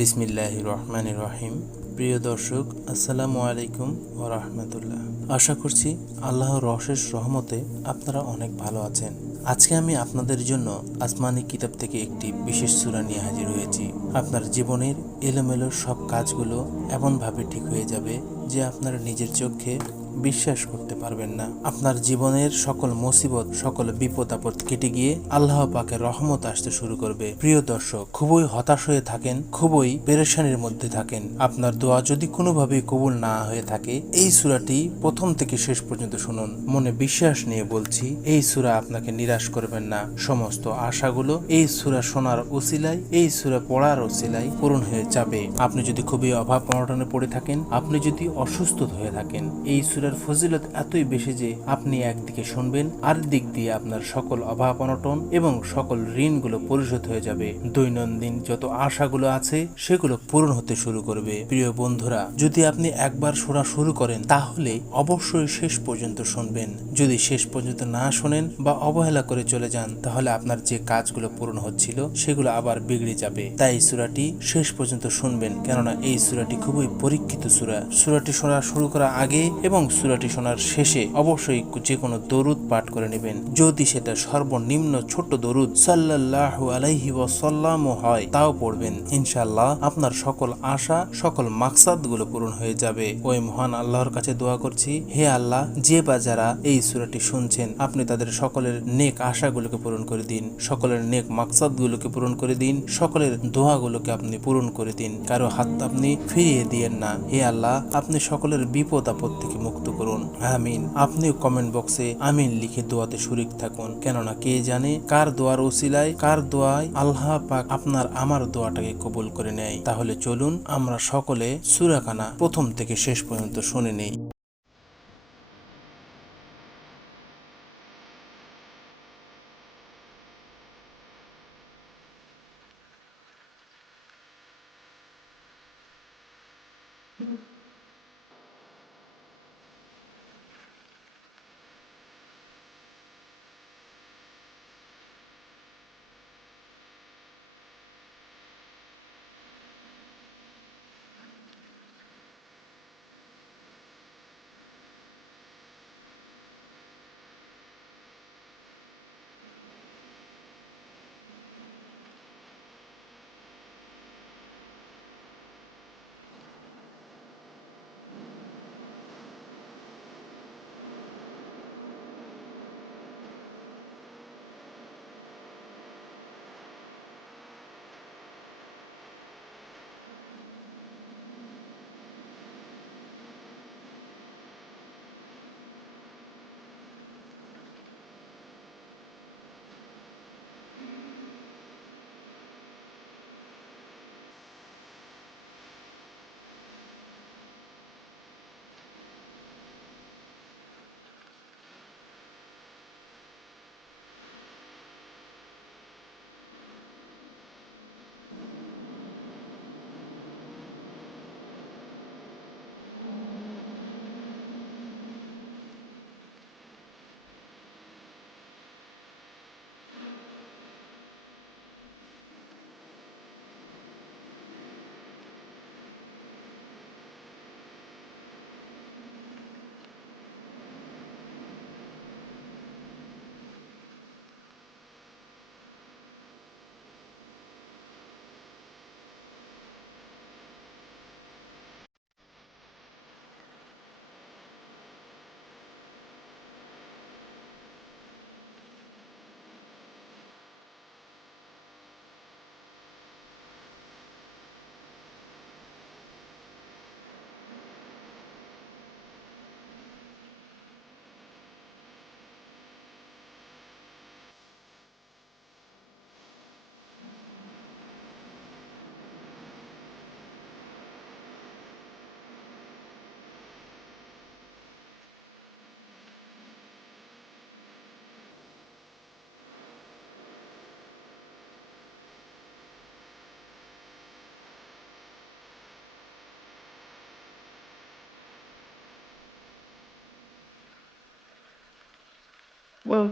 বিসমিল্লাহির রহমানির রহিম। প্রিয় দর্শক, আসসালামু আলাইকুম ওয়া রাহমাতুল্লাহ। আশা করছি আল্লাহর অশেষ রহমতে আপনারা অনেক ভালো আছেন। আজকে আমি আপনাদের জন্য আসমানি কিতাব থেকে একটি বিশেষ সূরা নিয়ে হাজির হয়েছি। আপনার জীবনের এলোমেলো সব কাজগুলো এমনভাবে ঠিক হয়ে যাবে যে আপনারা নিজের চোখে বিশ্বাস করতে পারবেন না। আপনার জীবনের সকল মুসিবত, সকল বিপদ আপদ কেটে গিয়ে আল্লাহ পাকের রহমত আসতে শুরু করবে। প্রিয় দর্শক, খুবই হতাশ হয়ে থাকেন, খুবই পেরেশানির মধ্যে থাকেন, আপনার দোয়া যদি কোনোভাবেই কবুল না হয়ে থাকে, এই সূরাটি প্রথম থেকে শেষ পর্যন্ত শুনুন। মনে বিশ্বাস নিয়ে বলছি, এই সূরা আপনাকে নিরাশ করবেন না। সমস্ত আশাগুলো এই সূরা শোনার উসিলায়, এই সূরা পড়ার উসিলায় পূরণ হয়ে যাবে। আপনি যদি খুবই অভাব অনটনে পড়ে থাকেন, আপনি যদি অসুস্থ হয়ে থাকেন, এই সূরার ফজিলত এতই বেশি যে আপনি একদিকে শুনবেন, আর দিক দিয়ে আপনার সকল অভাব অনটন এবং সকল ঋণগুলো পরিশোধ হয়ে যাবে। দৈনন্দিন যত আশাগুলো আছে সেগুলো পূরণ হতে শুরু করবে। প্রিয় বন্ধুরা, যদি আপনি একবার শোনা শুরু করেন তাহলে অবশ্যই শেষ পর্যন্ত শুনবেন। যদি শেষ পর্যন্ত না শোনেন বা অবহেলা করে চলে যান, তাহলে আপনার যে কাজগুলো পূরণ হচ্ছিল সেগুলো আবার বিগড়ে যাবে। তাই সূরাটি শেষ পর্যন্ত শুনবেন, কেননা এই সূরাটি খুবই পরীক্ষিত সূরা। সূরাটি শোনা শুরু করার আগে এবং সূরাটি শোনার শেষে অবশ্যই যে কোনো দরুদ পাঠ করে নেবেন। যদি সেটা সর্বনিম্ন ছোট্ট দরুদ সাল্লাল্লাহু আলাইহি ওয়াসাল্লাম হয়, তাও পড়বেন। ইনশাআল্লাহ আপনার সকল আশা, সকল মাকসাদগুলো পূরণ হয়ে যাবে। ওই মহান আল্লাহর কাছে দোয়া করছি, হে আল্লাহ, যে বা যারা এই সূরাটি শুনছেন, আপনি তাদের সকলের নেক আশাগুলোকে পূরণ করে দিন, সকলের নেক মাকসাদগুলোকে পূরণ করে দিন, সকলের দোয়াগুলোকে আপনি পূরণ করে দিন। কারো হাত আপনি ফিরিয়ে দিয়েন না। হে আল্লাহ, আপনি সকলের বিপদ আপদ থেকে মুক্ত করুন। আমিন। আপনিও কমেন্ট বক্সে আমিন লিখে দোয়াতে শরীক থাকুন, কেননা কে জানে কার দোয়ার ওসিলায়, কার দোয়ায় আল্লাহ পাক আপনার আমার দোয়াটাকে কবুল করে নেয়। তাহলে চলুন আমরা সকলে সূরাখানা প্রথম থেকে শেষ পর্যন্ত শুনে নেই। Well,